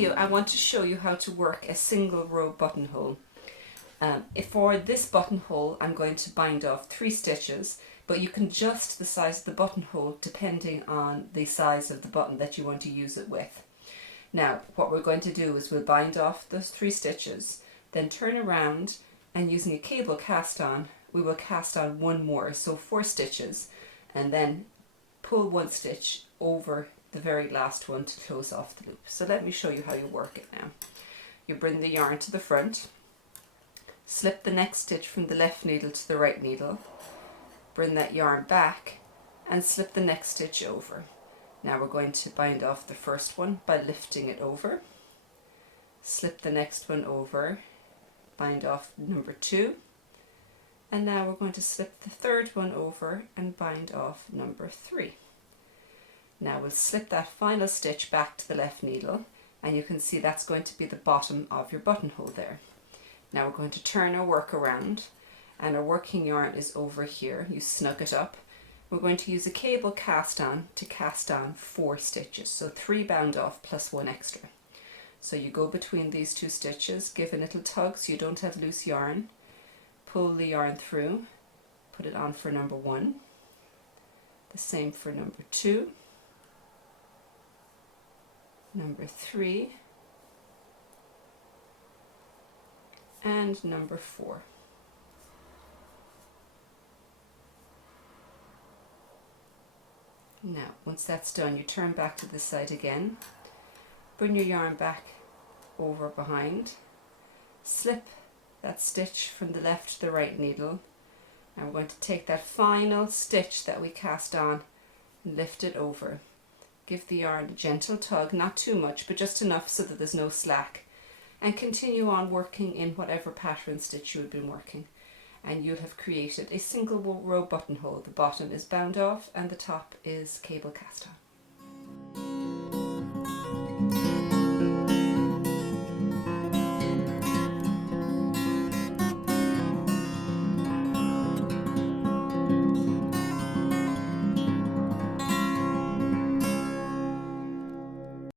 video I want to show you how to work a single row buttonhole. For this buttonhole I'm going to bind off 3 stitches, but you can adjust the size of the buttonhole depending on the size of the button that you want to use it with. Now what we're going to do is we'll bind off those 3 stitches, then turn around and using a cable cast on, we will cast on 1 more, so 4 stitches, and then pull 1 stitch over the very last one to close off the loop. So let me show you how you work it now. You bring the yarn to the front, slip the next stitch from the left needle to the right needle, bring that yarn back and slip the next stitch over. Now we're going to bind off the first one by lifting it over, slip the next one over, bind off number 2, and now we're going to slip the third one over and bind off number 3. Now we'll slip that final stitch back to the left needle, and you can see that's going to be the bottom of your buttonhole there. Now we're going to turn our work around, and our working yarn is over here. You snug it up. We're going to use a cable cast on to cast on 4 stitches, so 3 bound off plus 1 extra. So you go between these 2 stitches, give a little tug so you don't have loose yarn, pull the yarn through, put it on for number 1, the same for number 2, number 3, and number 4. Now once that's done, you turn back to this side again, bring your yarn back over behind, slip that stitch from the left to the right needle, and we're going to take that final stitch that we cast on and lift it over. Give the yarn a gentle tug, not too much, but just enough so that there's no slack, and continue on working in whatever pattern stitch you have been working, and you'll have created a single row buttonhole. The bottom is bound off and the top is cable cast on.